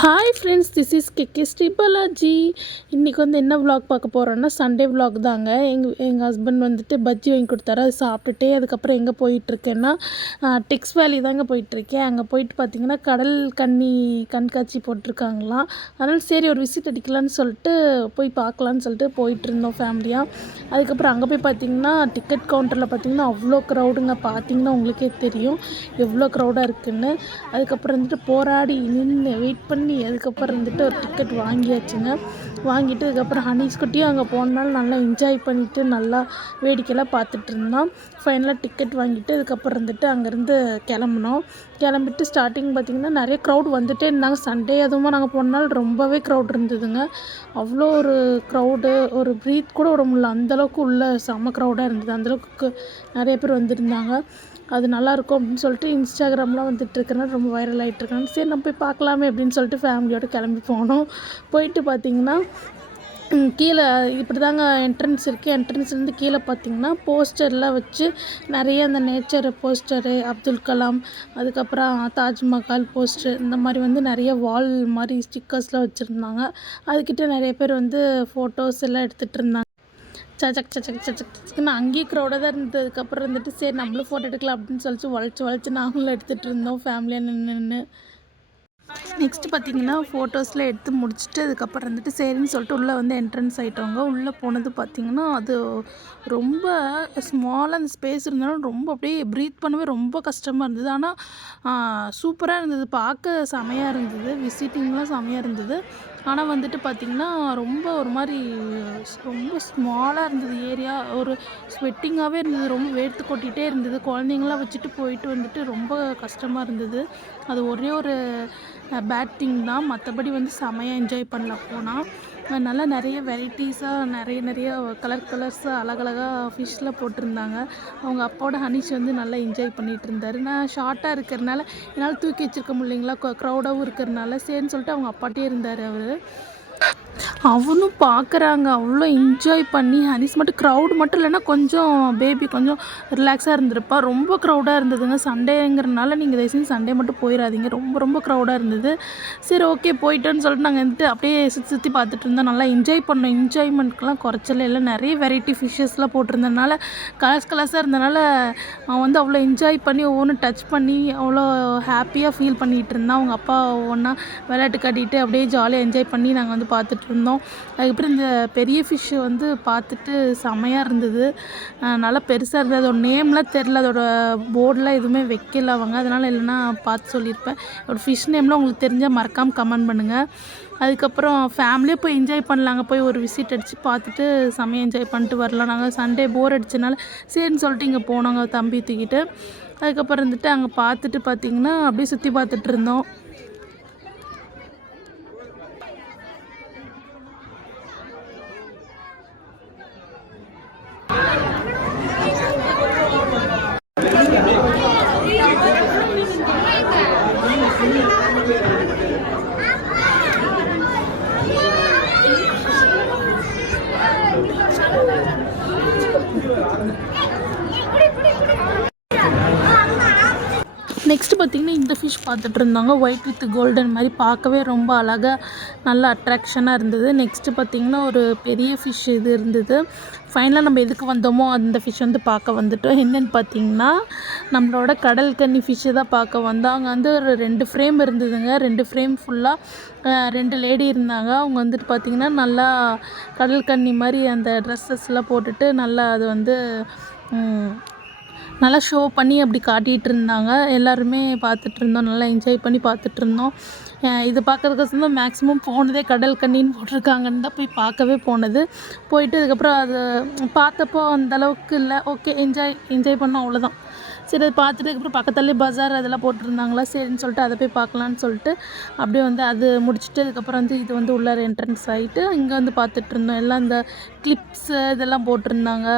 Hi friends this is K Sri Balaji இன்றைக்கி வந்து என்ன vlog பார்க்க போகிறோன்னா சண்டே vlog தாங்க. எங்கள் எங்கள் ஹஸ்பண்ட் வந்துட்டு பஜ்ஜி வாங்கி கொடுத்தாரு. அது சாப்பிட்டுட்டே அதுக்கப்புறம் எங்கே போயிட்டுருக்கேன்னா டெக்ஸ் வேலி தாங்க போயிட்டுருக்கேன். அங்கே போயிட்டு பார்த்தீங்கன்னா கடல் கண்ணி கண்காட்சி போட்டிருக்காங்களாம். அதனால் சரி ஒரு விசிட் அடிக்கலான்னு சொல்லிட்டு போய் பார்க்கலான்னு சொல்லிட்டு போயிட்டு இருந்தோம் ஃபேமிலியாக அதுக்கப்புறம் அங்கே போய் பார்த்தீங்கன்னா டிக்கெட் கவுண்டரில் பார்த்தீங்கன்னா அவ்வளோ க்ரௌடுங்க பார்த்தீங்கன்னா உங்களுக்கே தெரியும் எவ்வளோ க்ரௌடாக இருக்குதுன்னு அதுக்கப்புறம் வந்துட்டு போராடி நின்று வெயிட் பண்ணி அதுக்கப்புறம் இருந்துட்டு ஒரு டிக்கெட் வாங்கியாச்சுங்க. வாங்கிட்டு அதுக்கப்புறம் ஹனீஸ்குட்டியும் அங்கே போனாலும் நல்லா என்ஜாய் பண்ணிவிட்டு நல்லா வேடிக்கையெல்லாம் பார்த்துட்டு இருந்தோம் ஃபைனலாக டிக்கெட் வாங்கிட்டு அதுக்கப்புறம் இருந்துட்டு அங்கேருந்து கிளம்புனோம். கிளம்பிட்டு ஸ்டார்டிங் பார்த்திங்கன்னா நிறைய க்ரௌட் வந்துட்டே இருந்தாங்க. சண்டே அதுவும் நாங்கள் போனாலும் ரொம்பவே க்ரௌட் இருந்ததுங்க. அவ்வளோ ஒரு க்ரௌடு ஒரு ப்ரீத் கூட விட முடியல. அந்தளவுக்கு உள்ள செம்ம க்ரௌடாக இருந்தது. அந்தளவுக்கு நிறைய பேர் வந்திருந்தாங்க. அது நல்லாயிருக்கும் அப்படின்னு சொல்லிட்டு இன்ஸ்டாகிராம்லாம் வந்துட்டுருக்கேன் ரொம்ப வைரல் ஆகிட்டு இருக்காங்க சரி நம்ம போய் பார்க்கலாமே அப்படின்னு சொல்லிட்டு ஃபேமிலியோடு கிளம்பி போனோம். போயிட்டு பார்த்தீங்கன்னா கீழே இப்படி தாங்க என்ட்ரன்ஸ் இருக்குது என்ட்ரன்ஸ்லேருந்து கீழே பார்த்தீங்கன்னா போஸ்டர்லாம் வச்சு நிறைய அந்த நேச்சர் போஸ்டரு அப்துல் கலாம் அதுக்கப்புறம் தாஜ்மஹால் போஸ்டர் இந்த மாதிரி வந்து நிறைய வால் மாதிரி ஸ்டிக்கர்ஸ்லாம் வச்சுருந்தாங்க. அதுக்கிட்ட நிறைய பேர் வந்து ஃபோட்டோஸ் எல்லாம் எடுத்துகிட்டு இருந்தாங்க சச்சக் சச்சக் சச்சக் சச்சக்னு அங்கேயும் க்ரௌடாக தான் இருந்ததுக்கப்புறம் இருந்துட்டு சரி நம்மளும் ஃபோட்டோ எடுக்கலாம் அப்படின்னு சொல்லிட்டு வளைச்சி வளைச்சி நாங்களும் எடுத்துகிட்டு இருந்தோம் ஃபேமிலியாக நின்று நின்று நெக்ஸ்ட்டு பார்த்தீங்கன்னா ஃபோட்டோஸ்லாம் எடுத்து முடிச்சுட்டு அதுக்கப்புறம் வந்துட்டு சரின்னு சொல்லிட்டு உள்ளே வந்து என்ட்ரன்ஸ் ஆகிட்டவங்க உள்ளே போனது பார்த்தீங்கன்னா அது ரொம்ப ஸ்மாலாக அந்த ஸ்பேஸ் இருந்தாலும் ரொம்ப அப்படியே ப்ரீத் பண்ணவே ரொம்ப கஷ்டமாக இருந்தது. ஆனால் சூப்பராக இருந்தது. பார்க்க செமையாக இருந்தது. விசிட்டிங்லாம் செமையாக இருந்தது. ஆனால் வந்துட்டு பார்த்திங்கன்னா ரொம்ப ஒரு மாதிரி ரொம்ப ஸ்மாலாக இருந்தது ஏரியா. ஒரு ஸ்வெட்டிங்காகவே இருந்தது ரொம்ப வேர்த்து கொட்டிகிட்டே இருந்தது. குழந்தைங்களாம் வச்சுட்டு போயிட்டு வந்துட்டு ரொம்ப கஷ்டமாக இருந்தது. அது ஒரே ஒரு பேட் திங் தான். மற்றபடி வந்து செமையாக என்ஜாய் பண்ணலாம் போனால் நல்லா நிறைய வெரைட்டிஸாக நிறைய நிறைய கலர் கலர்ஸாக அழகழகாக ஃபிஷ்ஷில் போட்டிருந்தாங்க. அவங்க அப்பாவோட ஹனிஷ் வந்து நல்லா என்ஜாய் பண்ணிகிட்டு இருந்தார். நான் ஷார்ட்டாக இருக்கிறனால என்னால் தூக்கி வச்சிருக்க முடியலைங்களா? க்ரௌடாகவும் இருக்கிறனால சரின்னு சொல்லிட்டு அவங்க அப்பாட்டே இருந்தார் அவர். அவனும் பார்க்குறாங்க அவ்வளோ என்ஜாய் பண்ணி ஹனிஸ் மட்டும் க்ரௌட் மட்டும் இல்லைன்னா கொஞ்சம் பேபி கொஞ்சம் ரிலாக்ஸாக இருந்திருப்பா. ரொம்ப க்ரௌடாக இருந்ததுங்க. சண்டேங்கிறனால நீங்கள் தயவுசெய்து சண்டே மட்டும் போயிடாதீங்க ரொம்ப ரொம்ப க்ரௌடாக இருந்தது. சரி ஓகே போயிட்டோன்னு சொல்லிட்டு நாங்கள் வந்துட்டு அப்படியே சுற்றி சுற்றி பார்த்துட்டு இருந்தோம். நல்லா என்ஜாய் பண்ணோம். என்ஜாய்மெண்ட்க்கெலாம் குறைச்சல இல்லை. நிறைய வெரைட்டி ஃபிஷ்ஷஸ்லாம் போட்டிருந்ததுனால கலர்ஸ் கலர்ஸாக இருந்தனால அவன் வந்து அவ்வளோ என்ஜாய் பண்ணி ஒவ்வொன்று டச் பண்ணி அவ்வளோ ஹாப்பியாக ஃபீல் பண்ணிகிட்டு இருந்தான். அவங்க அப்பா ஒன்றா விளையாட்டு காட்டிட்டு அப்படியே ஜாலியாக என்ஜாய் பண்ணி நாங்கள் வந்து பார்த்துட்டு இருந்தோம் அதுக்கப்புறம் இந்த பெரிய ஃபிஷ்ஷு வந்து பார்த்துட்டு செமையாக இருந்தது. நல்லா பெருசாக இருந்தது. அதோட நேம்லாம் தெரில அதோட போர்டெலாம் எதுவுமே வைக்கல அவங்க. அதனால் இல்லைன்னா பார்த்து சொல்லியிருப்பேன். ஒரு ஃபிஷ் நேம்லாம் உங்களுக்கு தெரிஞ்சால் மறக்காமல் கமெண்ட் பண்ணுங்கள் அதுக்கப்புறம் ஃபேமிலியாக போய் என்ஜாய் பண்ணலாங்க போய் ஒரு விசிட் அடித்து பார்த்துட்டு செமையாக என்ஜாய் பண்ணிட்டு வரலாம். நாங்கள் சண்டே போர் அடிச்சனால சரின்னு சொல்லிட்டு இங்கே போனோங்க தம்பி தூக்கிட்டு. அதுக்கப்புறம் இருந்துட்டு அங்கே பார்த்துட்டு பார்த்திங்கன்னா அப்படியே சுற்றி பார்த்துட்டு இருந்தோம். 对 个 நெக்ஸ்ட்டு பார்த்தீங்கன்னா இந்த ஃபிஷ் பார்த்துட்டு இருந்தாங்க. ஒயிட் வித் கோல்டன் மாதிரி பார்க்கவே ரொம்ப அழகாக நல்ல அட்ராக்ஷனாக இருந்தது. நெக்ஸ்ட்டு பார்த்தீங்கன்னா ஒரு பெரிய ஃபிஷ் இது இருந்தது. ஃபைனலாக நம்ம எதுக்கு வந்தோமோ அந்த ஃபிஷ் வந்து பார்க்க வந்துட்டோம். என்னென்னு பார்த்தீங்கன்னா நம்மளோட கடல் கன்னி ஃபிஷ்ஷு தான் பார்க்க வந்தோம். அங்கே வந்து ஒரு ரெண்டு ஃப்ரேம் இருந்ததுங்க. ரெண்டு ஃப்ரேம் ஃபுல்லாக ரெண்டு லேடி இருந்தாங்க. அவங்க வந்துட்டு பார்த்திங்கன்னா நல்லா கடல் கன்னி மாதிரி அந்த ட்ரெஸ்ஸஸ்லாம் போட்டுட்டு நல்லா அது வந்து நல்லா ஷோ பண்ணி அப்படி காட்டிகிட்டு இருந்தாங்க எல்லாருமே பார்த்துட்டு இருந்தோம் நல்லா என்ஜாய் பண்ணி பார்த்துட்டு இருந்தோம் இது பார்க்குறதுக்கு தான் மேக்ஸிமம் போனதே கடல் கண்ணின்னு போட்டிருக்காங்கன்னு தான் போய் பார்க்கவே போனது. போயிட்டு அதுக்கப்புறம் அது பார்த்தப்போ அந்த அளவுக்கு இல்லை. ஓகே என்ஜாய் என்ஜாய் பண்ணோம் அவ்வளோதான் சரி அதை பார்த்துட்டு அதுக்கப்புறம் பக்கத்துலேயே பஜார் அதெல்லாம் போட்டிருந்தாங்களா? சரின்னு சொல்லிட்டு அதை போய் பார்க்கலான்னு சொல்லிட்டு அப்படியே வந்து அது முடிச்சுட்டு அதுக்கப்புறம் வந்து இது வந்து உள்ளார என்ட்ரன்ஸ் ஆகிட்டு இங்கே வந்து பார்த்துட்டு இருந்தோம் எல்லாம் இந்த கிளிப்ஸு இதெல்லாம் போட்டிருந்தாங்க.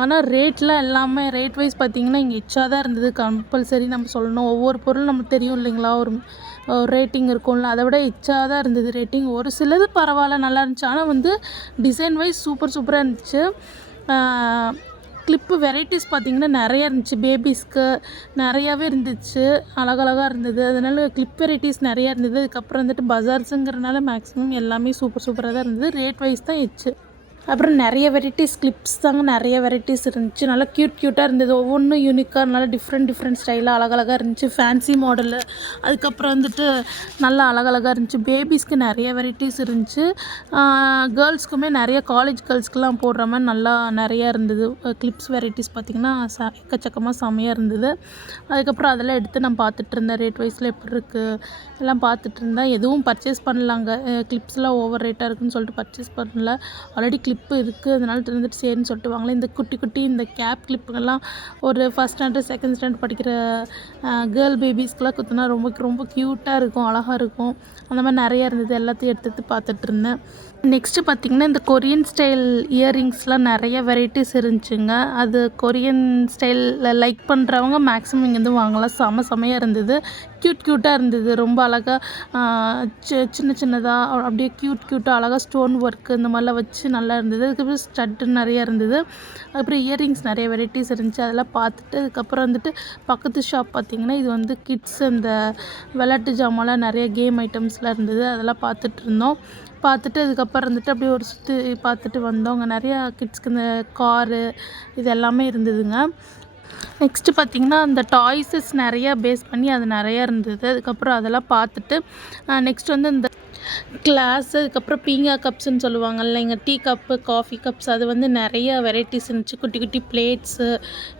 ஆனால் ரேட்லாம் எல்லாமே ரேட் வைஸ் பார்த்தீங்கன்னா இங்கே எச்சா தான் இருந்தது. கம்பல்சரி நம்ம சொல்லணும். ஒவ்வொரு பொருளும் நமக்கு தெரியும் இல்லைங்களா? ஒரு ரேட்டிங் இருக்கும்ல. அதை விட எச்சா தான் இருந்தது ரேட்டிங் ஒரு சிலது பரவாயில்ல நல்லா இருந்துச்சு. ஆனால் வந்து டிசைன் வைஸ் சூப்பர் சூப்பராக இருந்துச்சு கிளிப்பு வெரைட்டிஸ் பார்த்திங்கன்னா நிறையா இருந்துச்சு. பேபிஸ்க்கு நிறையாவே இருந்துச்சு. அழகழகாக இருந்தது. அதனால் கிளிப் வெரைட்டிஸ் நிறையா இருந்தது. அதுக்கப்புறம் வந்துட்டு பஜார்ஸுங்கிறனால மேக்ஸிமம் எல்லாமே சூப்பர் சூப்பராக தான் இருந்தது. ரேட் வைஸ் தான் இச்சு. அப்புறம் நிறைய வெரைட்டிஸ் கிளிப்ஸ் தாங்க நிறைய வெரைட்டிஸ் இருந்துச்சு. நல்லா க்யூட் க்யூட்டாக இருந்தது. ஒவ்வொன்றும் யூனிக்காக நல்லா டிஃப்ரெண்ட் டிஃப்ரெண்ட் ஸ்டைலாக அழகழகாக இருந்துச்சு. ஃபேன்சி மாடலு அதுக்கப்புறம் வந்துட்டு நல்லா அழகழகாக இருந்துச்சு. பேபிஸ்க்கு நிறைய வெரைட்டிஸ் இருந்துச்சு. கேர்ள்ஸ்க்குமே நிறைய காலேஜ் கேர்ள்ஸ்க்கெலாம் போடுற மாதிரி நல்லா நிறையா இருந்தது. கிளிப்ஸ் வெரைட்டிஸ் பார்த்திங்கன்னா ச எக்கச்சக்கமாக செமையாக இருந்தது. அதுக்கப்புறம் அதெல்லாம் எடுத்து நான் பார்த்துட்டு இருந்தேன். ரேட் வைஸில் எப்படி இருக்குது எல்லாம் பார்த்துட்டு இருந்தேன். எதுவும் பர்ச்சேஸ் பண்ணலாங்க. கிளிப்ஸ்லாம் ஓவர் ரேட்டாக இருக்குன்னு சொல்லிட்டு பர்ச்சேஸ் பண்ணல. ஆல்ரெடி கிளிப்பு இருக்குது அதனால திறந்துட்டு சரின்னு சொல்லிட்டு வாங்கலாம் இந்த குட்டி குட்டி இந்த கேப் கிளிப்புங்கெல்லாம் ஒரு ஃபஸ்ட் ஸ்டாண்டர்ட் செகண்ட் ஸ்டாண்டர்ட் படிக்கிற கேர்ள் பேபிஸ்க்கெலாம் குத்துனா ரொம்ப ரொம்ப க்யூட்டாக இருக்கும் அழகாக இருக்கும். அந்த மாதிரி நிறையா இருந்தது. எல்லாத்தையும் எடுத்து எடுத்து பார்த்துட்ருந்தேன் நெக்ஸ்ட்டு பார்த்திங்கன்னா இந்த கொரியன் ஸ்டைல் இயரிங்ஸ்லாம் நிறைய வெரைட்டிஸ் இருந்துச்சுங்க. அது கொரியன் ஸ்டைலில் லைக் பண்ணுறவங்க மேக்ஸிமம் இங்கேருந்து வாங்கலாம். செம செமையாக இருந்தது. க்யூட் க்யூட்டாக இருந்தது. ரொம்ப அழகாக சின்ன சின்னதாக அப்படியே க்யூட் க்யூட்டாக அழகாக ஸ்டோன் ஒர்க்கு இந்த மாதிரிலாம் வச்சு நல்லா இருந்தது. அதுக்கப்புறம் ஸ்டட்டு நிறையா இருந்தது. அதுக்கப்புறம் இயரிங்ஸ் நிறைய வெரைட்டிஸ் இருந்துச்சு. அதெல்லாம் பார்த்துட்டு அதுக்கப்புறம் வந்துட்டு பக்கத்து ஷாப் பார்த்திங்கன்னா இது வந்து கிட்ஸ் அந்த விளையாட்டு ஜாமான்லாம் நிறைய கேம் ஐட்டம்ஸ்லாம் இருந்தது. அதெல்லாம் பார்த்துட்டு இருந்தோம். பார்த்துட்டு அதுக்கப்புறம் இருந்துட்டு அப்படியே ஒரு சுற்றி பார்த்துட்டு வந்தோம். அங்கே நிறையா கிட்ஸ்க்கு இந்த காரு இது எல்லாமே இருந்ததுங்க. நெக்ஸ்ட்டு பார்த்திங்கன்னா அந்த டாய்ஸஸ் நிறையா பேஸ் பண்ணி அது நிறையா இருந்தது. அதுக்கப்புறம் அதெல்லாம் பார்த்துட்டு நெக்ஸ்ட் வந்து இந்த கிளாஸ் அதுக்கப்புறம் பீங்கா கப்ஸ்ன்னு சொல்லுவாங்கல்ல இங்கே டீ கப்பு காஃபி கப்ஸ் அது வந்து நிறைய வெரைட்டிஸ் இருந்துச்சு. குட்டி குட்டி பிளேட்ஸு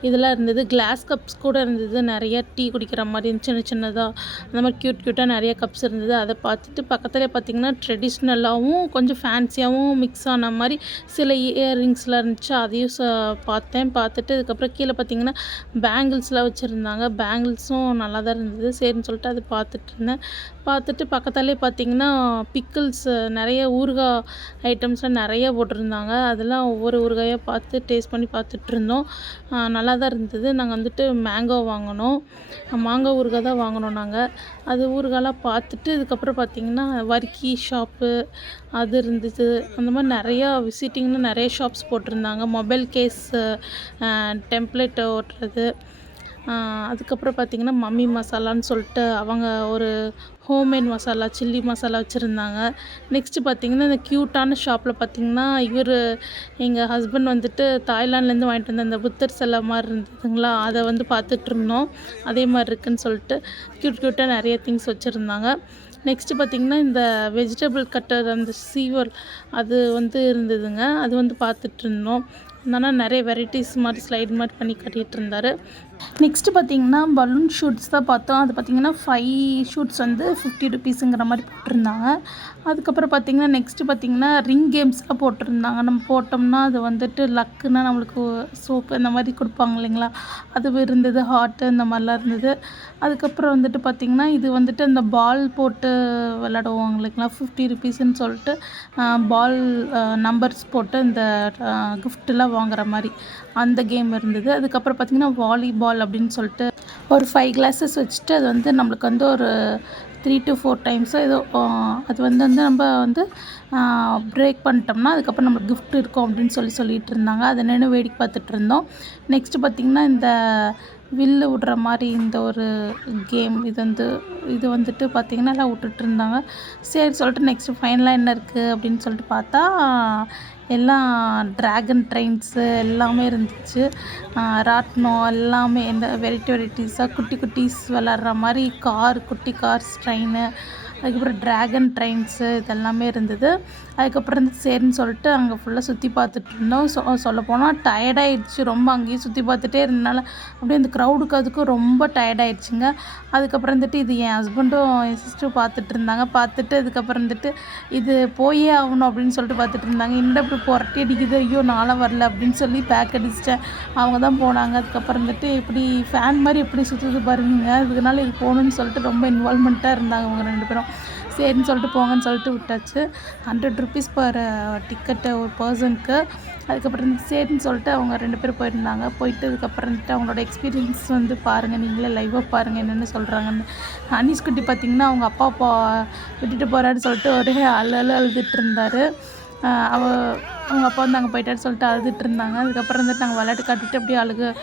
இதெல்லாம் இருந்தது. கிளாஸ் கப்ஸ் கூட இருந்தது. நிறைய டீ குடிக்கிற மாதிரி சின்ன சின்னதாக அந்த மாதிரி க்யூட் க்யூட்டாக நிறைய கப்ஸ் இருந்தது. அதை பார்த்துட்டு பக்கத்துலேயே பார்த்திங்கன்னா ட்ரெடிஷ்னலாகவும் கொஞ்சம் ஃபேன்சியாகவும் மிக்ஸ் ஆன மாதிரி சில இயர்ரிங்ஸ்லாம் இருந்துச்சு. அதையும் ச பார்த்தேன். பார்த்துட்டு அதுக்கப்புறம் கீழே பார்த்திங்கன்னா பேங்கிள்ஸ்லாம் வச்சுருந்தாங்க. பேங்கிள்ஸும் நல்லா தான் இருந்தது. சரின்னு சொல்லிட்டு அதை பார்த்துட்டு இருந்தேன். பார்த்துட்டு பக்கத்தாலே பார்த்தீங்கன்னா பிக்கிள்ஸ் நிறைய ஊறுகாய் ஐட்டம்ஸ்லாம் நிறைய போட்டிருந்தாங்க. அதெல்லாம் ஒவ்வொரு ஊறுகாயாக பார்த்து டேஸ்ட் பண்ணி பார்த்துட்ருந்தோம் நல்லா தான் இருந்தது. நாங்கள் வந்துட்டு மேங்கோ வாங்கினோம். மாங்காய் ஊறுகாய் தான் வாங்கினோம் நாங்கள் அது ஊறுகாயெலாம் பார்த்துட்டு இதுக்கப்புறம் பார்த்திங்கன்னா வர்க்கி ஷாப்பு அது இருந்தது. அந்த மாதிரி நிறையா விசிட்டிங்னு நிறைய ஷாப்ஸ் போட்டிருந்தாங்க. மொபைல் கேஸ் டெம்ப்ளேட் ஓட்டுறது. அதுக்கப்புறம் பார்த்திங்கன்னா மம்மி மசாலான்னு சொல்லிட்டு அவங்க ஒரு ஹோம்மேட் மசாலா சில்லி மசாலா வச்சுருந்தாங்க. நெக்ஸ்ட்டு பார்த்திங்கன்னா இந்த க்யூட்டான ஷாப்பில் பார்த்திங்கன்னா இவர் எங்கள் ஹஸ்பண்ட் வந்துட்டு தாய்லாண்ட்லேருந்து வாங்கிட்டு வந்த அந்த புத்தர் சிலை மாதிரி இருந்ததுங்களா? அதை வந்து பார்த்துட்ருந்தோம். அதே மாதிரி இருக்குதுன்னு சொல்லிட்டு க்யூட் க்யூட்டாக நிறைய திங்ஸ் வச்சுருந்தாங்க. நெக்ஸ்ட்டு பார்த்திங்கன்னா இந்த வெஜிடபிள் கட்டர் அந்த சீவல் அது வந்து இருந்ததுங்க. அது வந்து பார்த்துட்ருந்தோம். ஆனால் நிறைய வெரைட்டிஸ் மாதிரி ஸ்லைட் மாதிரி பண்ணி கட்டிகிட்டு இருந்தார் நெக்ஸ்ட்டு பார்த்தீங்கன்னா பலூன் ஷூட்ஸ் தான் பார்த்தோம். அது பார்த்திங்கன்னா ஃபைவ் ஷூட்ஸ் வந்து ஃபிஃப்டி ருபீஸுங்கிற மாதிரி போட்டிருந்தாங்க. அதுக்கப்புறம் பார்த்திங்கன்னா நெக்ஸ்ட்டு பார்த்திங்கன்னா ரிங் கேம்ஸ்லாம் போட்டிருந்தாங்க. நம்ம போட்டோம்னா அது வந்துட்டு லக்குன்னா நம்மளுக்கு சோப்பு இந்த மாதிரி கொடுப்பாங்க இல்லைங்களா? அது இருந்தது ஹார்ட்டு இந்த மாதிரிலாம் இருந்தது. அதுக்கப்புறம் வந்துட்டு பார்த்திங்கன்னா இது வந்துட்டு அந்த பால் போட்டு விளாடுவாங்க இல்லைங்களா? ஃபிஃப்டி ருபீஸ்ன்னு சொல்லிட்டு பால் நம்பர்ஸ் போட்டு இந்த கிஃப்ட்டெலாம் வாங்குற மாதிரி. அந்த கேம் இருந்தது. அதுக்கப்புறம் பார்த்திங்கன்னா வாலிபால் அப்படின்னு சொல்லிட்டு ஒரு ஃபைவ் கிளாஸஸ் வச்சுட்டு அது வந்து நம்மளுக்கு வந்து ஒரு த்ரீ டு ஃபோர் டைம்ஸோ ஏதோ அது வந்து வந்து நம்ம வந்து பிரேக் பண்ணிட்டோம்னா அதுக்கப்புறம் நம்மளுக்கு கிஃப்ட் இருக்கும் அப்படின்னு சொல்லி சொல்லிகிட்டு இருந்தாங்க. அதை நின்று வேடிக்கை பார்த்துட்டு இருந்தோம். நெக்ஸ்ட்டு பார்த்திங்கன்னா இந்த வில்லு விடுற மாதிரி இந்த ஒரு கேம் இது வந்து இது வந்துட்டு பார்த்திங்கன்னா எல்லாம் விட்டுட்டு இருந்தாங்க. சரி சொல்லிட்டு நெக்ஸ்ட்டு ஃபைனலாக என்ன இருக்குது அப்படின்னு சொல்லிட்டு பார்த்தா எல்லாம் ட்ராகன் ட்ரெயின்ஸு எல்லாமே இருந்துச்சு. ராட்டினம் எல்லாமே எந்த வெரைட்டி வெரைட்டிஸாக குட்டி குட்டீஸ் விளாட்ற மாதிரி கார் குட்டி கார்ஸ் ட்ரெயினு அதுக்கப்புறம் ட்ராகன் ட்ரெயின்ஸு இதெல்லாமே இருந்தது. அதுக்கப்புறம் வந்து சரின்னு சொல்லிட்டு அங்கே ஃபுல்லாக சுற்றி பார்த்துட்டு இருந்தோம். சொ சொல்லப்போனால் டயர்டாயிடுச்சு ரொம்ப அங்கேயும் சுற்றி பார்த்துட்டே இருந்தனால அப்படியே அந்த க்ரௌடுக்கு அதுக்கும் ரொம்ப டயர்டாயிடுச்சுங்க அதுக்கப்புறம் வந்துட்டு இது என் ஹஸ்பண்டும் என் சிஸ்டரும் பார்த்துட்டு இருந்தாங்க. பார்த்துட்டு அதுக்கப்புறம் வந்துட்டு இது போயே ஆகணும் அப்படின்னு சொல்லிட்டு பார்த்துட்டு இருந்தாங்க. இன்னும் இப்படி புரட்டி அடிக்குது? ஐயோ நாளாக வரல அப்படின்னு சொல்லி பேக் அடிச்சிட்டேன். அவங்க தான் போனாங்க. அதுக்கப்புறம் வந்துட்டு இப்படி ஃபேன் மாதிரி எப்படி சுற்றுது பாருங்க. அதுக்குனால இது போகணுன்னு சொல்லிட்டு ரொம்ப இன்வால்மெண்ட்டாக இருந்தாங்க அவங்க ரெண்டு பேரும். சரின்னு சொல்லிட்டு போங்கன்னு சொல்லிட்டு விட்டாச்சு. ஹண்ட்ரட் ருபீஸ் பர் டிக்கெட்டு ஒரு பர்சனுக்கு அதுக்கப்புறம் சரின்னு சொல்லிட்டு அவங்க ரெண்டு பேரும் போயிருந்தாங்க. போயிட்டு அதுக்கப்புறம் வந்துட்டு அவங்களோட எக்ஸ்பீரியன்ஸ் வந்து பாருங்கள் நீங்களே லைவாக பாருங்கள் என்னென்னு சொல்கிறாங்கன்னு அனீஸ் குட்டி பார்த்திங்கன்னா அவங்க அப்பா போ விட்டுட்டு போகிறான்னு சொல்லிட்டு ஒரே அழல அழுதுட்டு இருந்தார். அவ அவங்க அப்பா வந்து அங்கே போயிட்டான்னு சொல்லிட்டு அழுதுட்டு இருந்தாங்க. அதுக்கப்புறம் வந்துட்டு நாங்கள் விளையாட்டு காட்டிட்டு அப்படியே அழுக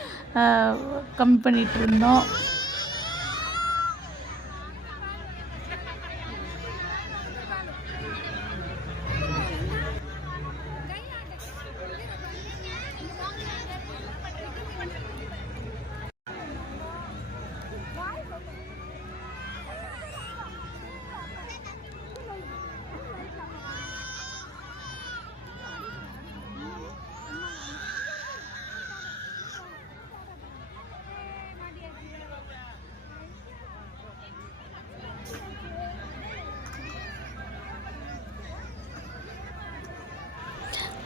கம்மி பண்ணிகிட்டு இருந்தோம்.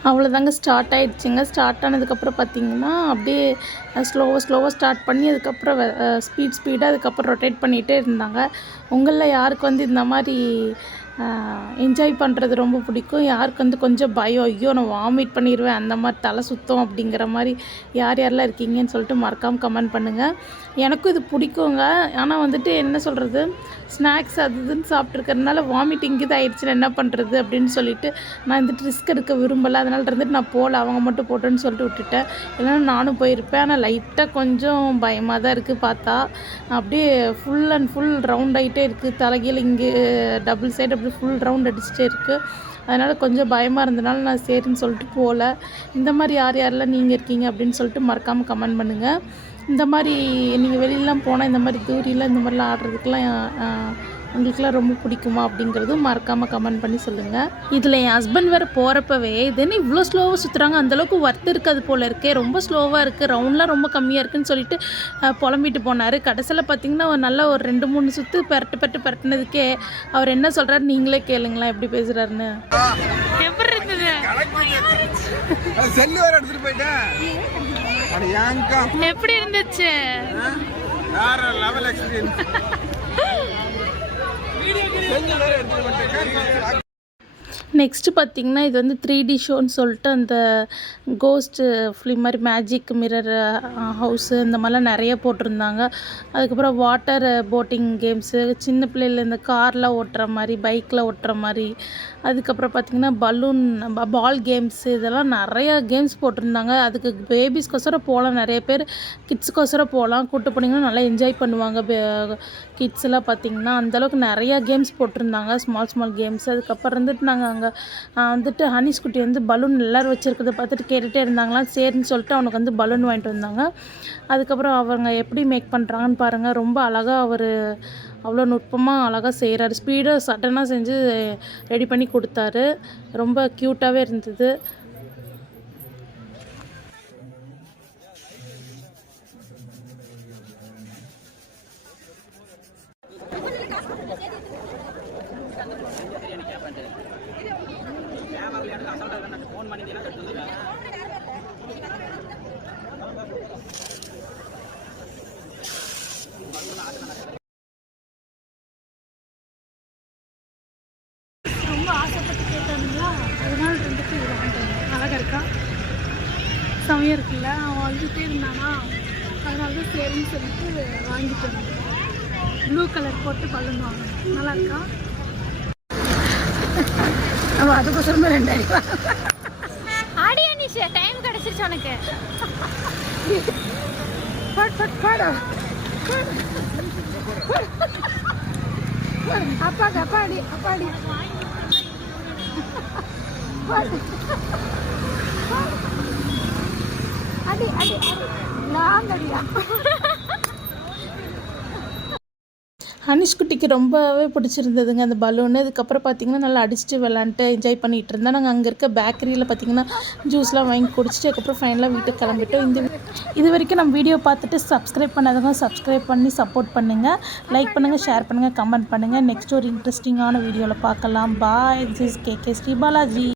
அவ்வளோதாங்க ஸ்டார்ட் ஆயிடுச்சுங்க. ஸ்டார்ட் ஆனதுக்கப்புறம் பார்த்தீங்கன்னா அப்படியே ஸ்லோவாக ஸ்லோவாக ஸ்டார்ட் பண்ணி அதுக்கப்புறம் ஸ்பீட் ஸ்பீடாக அதுக்கப்புறம் ரொட்டேட் பண்ணிகிட்டே இருந்தாங்க. உங்களில் யாருக்கு வந்து இந்த மாதிரி என்ஜாய் பண்ணுறது ரொம்ப பிடிக்கும். யாருக்கு வந்து கொஞ்சம் பயம் ஐயோ நான் வாமிட் பண்ணிடுவேன் அந்த மாதிரி தலை சுத்தம் அப்படிங்கிற மாதிரி யார் யாரெல்லாம் இருக்கீங்கன்னு சொல்லிட்டு மறக்காமல் கமெண்ட் பண்ணுங்கள் எனக்கும் இது பிடிக்குங்க. ஆனால் வந்துட்டு என்ன சொல்கிறது ஸ்நாக்ஸ் அது இதுன்னு வாமிட் வாமிட்டிங் இது ஆயிடுச்சுன்னா என்ன பண்ணுறது அப்படின்னு சொல்லிட்டு நான் வந்துட்டு ரிஸ்க் எடுக்க விரும்பலை. அதனால இருந்துட்டு நான் போகல அவங்க மட்டும் போட்டோன்னு சொல்லிட்டு விட்டுட்டேன். இல்லைன்னா நானும் போயிருப்பேன். ஆனால் லைட்டாக கொஞ்சம் பயமாக தான் இருக்குது பார்த்தா. அப்படியே ஃபுல் அண்ட் ஃபுல் ரவுண்ட் ஆகிட்டே இருக்குது தலைகீழ் இங்கே டபுள் சைடு அப்படி ஃபுல் ரவுண்ட் அடிச்சுட்டே இருக்குது அதனால் கொஞ்சம் பயமாக இருந்தனால நான் சரின்னு சொல்லிட்டு போகல இந்த மாதிரி யார் யாரெல்லாம் நீங்கள் இருக்கீங்க அப்படின்னு சொல்லிட்டு மறக்காமல் கமெண்ட் பண்ணுங்கள் இந்த மாதிரி நீங்கள் வெளியிலலாம் போனால் இந்த மாதிரி தூரிலாம் இந்த மாதிரிலாம் ஆடுறதுக்கெலாம் உங்களுக்குலாம் ரொம்ப பிடிக்குமா அப்படிங்கிறதும் மறக்காமல் கமெண்ட் பண்ணி சொல்லுங்கள் இதில் என் ஹஸ்பண்ட் வேறு போகிறப்பவே இது என்ன இவ்வளோ ஸ்லோவாக சுற்றுறாங்க அந்தளவுக்கு ஒர்த் இருக்காது போல் இருக்கே. ரொம்ப ஸ்லோவாக இருக்குது ரவுண்ட்லாம் ரொம்ப கம்மியாக இருக்குன்னு சொல்லிட்டு புலம்பிட்டு போனார். கடைசியில் பார்த்தீங்கன்னா ஒரு நல்ல ஒரு ரெண்டு மூணு சுற்று பெரட்டு பெரட்டு பெரட்டுனதுக்கே அவர் என்ன சொல்கிறாரு நீங்களே கேளுங்களேன் எப்படி பேசுகிறாருன்னு எப்படி இருந்தது அது செல்லு வேற எடுத்துட்டு போயிட்டேன். அட ஏங்கா. எப்படி இருந்துச்சு? வேற லெவல் எக்ஸ்பீரியன்ஸ் செல்லு வேற எடுத்துட்டு நெக்ஸ்ட்டு பார்த்தீங்கன்னா இது வந்து த்ரீ டி ஷோன்னு சொல்லிட்டு அந்த கோஸ்ட்டு ஃபிலிம் மாதிரி மேஜிக் மிரர் ஹவுஸு இந்த மாதிரிலாம் நிறைய போட்டிருந்தாங்க. அதுக்கப்புறம் வாட்டர் போட்டிங் கேம்ஸு சின்ன பிள்ளைல இந்த காரில் ஓட்டுற மாதிரி பைக்கில் ஓட்டுற மாதிரி. அதுக்கப்புறம் பார்த்திங்கன்னா பலூன் பால் கேம்ஸு இதெல்லாம் நிறைய கேம்ஸ் போட்டிருந்தாங்க. அதுக்கு பேபிஸ்க்கோசரம் போகலாம். நிறைய பேர் கிட்ஸுக்கோசரம் போகலாம். கூட்டு போனீங்கன்னா நல்லா என்ஜாய் பண்ணுவாங்க. கிட்ஸ்லாம் பார்த்திங்கன்னா அந்தளவுக்கு நிறையா கேம்ஸ் போட்டிருந்தாங்க. ஸ்மால் ஸ்மால் கேம்ஸ் அதுக்கப்புறம் இருந்துட்டு நாங்கள் அங்கே வந்துட்டு ஹனிஸ் குட்டி வந்து பலூன் எல்லோரும் வச்சுருக்கிறத பார்த்துட்டு கேட்டுகிட்டே இருந்தாங்களாம் சரின்னு சொல்லிட்டு அவனுக்கு வந்து பலூன் வாங்கிட்டு வந்தாங்க. அதுக்கப்புறம் அவங்க எப்படி மேக் பண்ணுறாங்கன்னு பாருங்கள் ரொம்ப அழகாக அவர் அவ்வளோ நுட்பமாக அழகாக செய்கிறாரு ஸ்பீடாக சடனாக செஞ்சு ரெடி பண்ணி கொடுத்தாரு. ரொம்ப க்யூட்டாகவே இருந்தது. ரொம்ப ஆசைப்பட்டு கேட்டாங்களா அதனால வந்துட்டு இதை வாங்கிட்டு அழகாக இருக்கா? செமையாக இருக்குல்ல? அவன் வந்துட்டே இருந்தானா? அதனால தான் சரின்னு சொல்லிட்டு வாங்கிட்டேன். ப்ளூ கலர் போட்டு பலூன் வாங்கினேன் நல்லா இருக்கா? அவன் அதுக்கோசரமே ரெண்டாயிரம் ஆடியோ நிஷா டைம் கிடைச்சிருச்சு உனக்கு. பட் பட் பாடு. அப்பாக்கு அப்பாடி அப்பாடி பாடு. அடி அடி அடி. லாங் ஹனிஷ் குட்டிக்கு ரொம்பவே பிடிச்சிருந்ததுங்க அந்த பலூனு. அதுக்கப்புறம் பார்த்தீங்கன்னா நல்லா அடிச்சுட்டு விளாண்ட்டு என்ஜாய் பண்ணிகிட்டு இருந்தோம். நாங்கள் அங்கே இருக்க பேக்கரியில் பார்த்தீங்கன்னா ஜூஸ்லாம் வாங்கி குடிச்சிட்டு அதுக்கப்புறம் ஃபைனலாக வீட்டுக்கு கிளம்பிட்டோம். இந்த இது வரைக்கும் நம்ம வீடியோ பார்த்துட்டு சப்ஸ்கிரைப் பண்ணாதவங்க சப்ஸ்கிரைப் பண்ணி சப்போர்ட் பண்ணுங்கள் லைக் பண்ணுங்கள் ஷேர் பண்ணுங்கள் கமெண்ட் பண்ணுங்கள் நெக்ஸ்ட் ஒரு இன்ட்ரெஸ்டிங்கான வீடியோவில் பார்க்கலாம். Bye this is K K Sri Balaji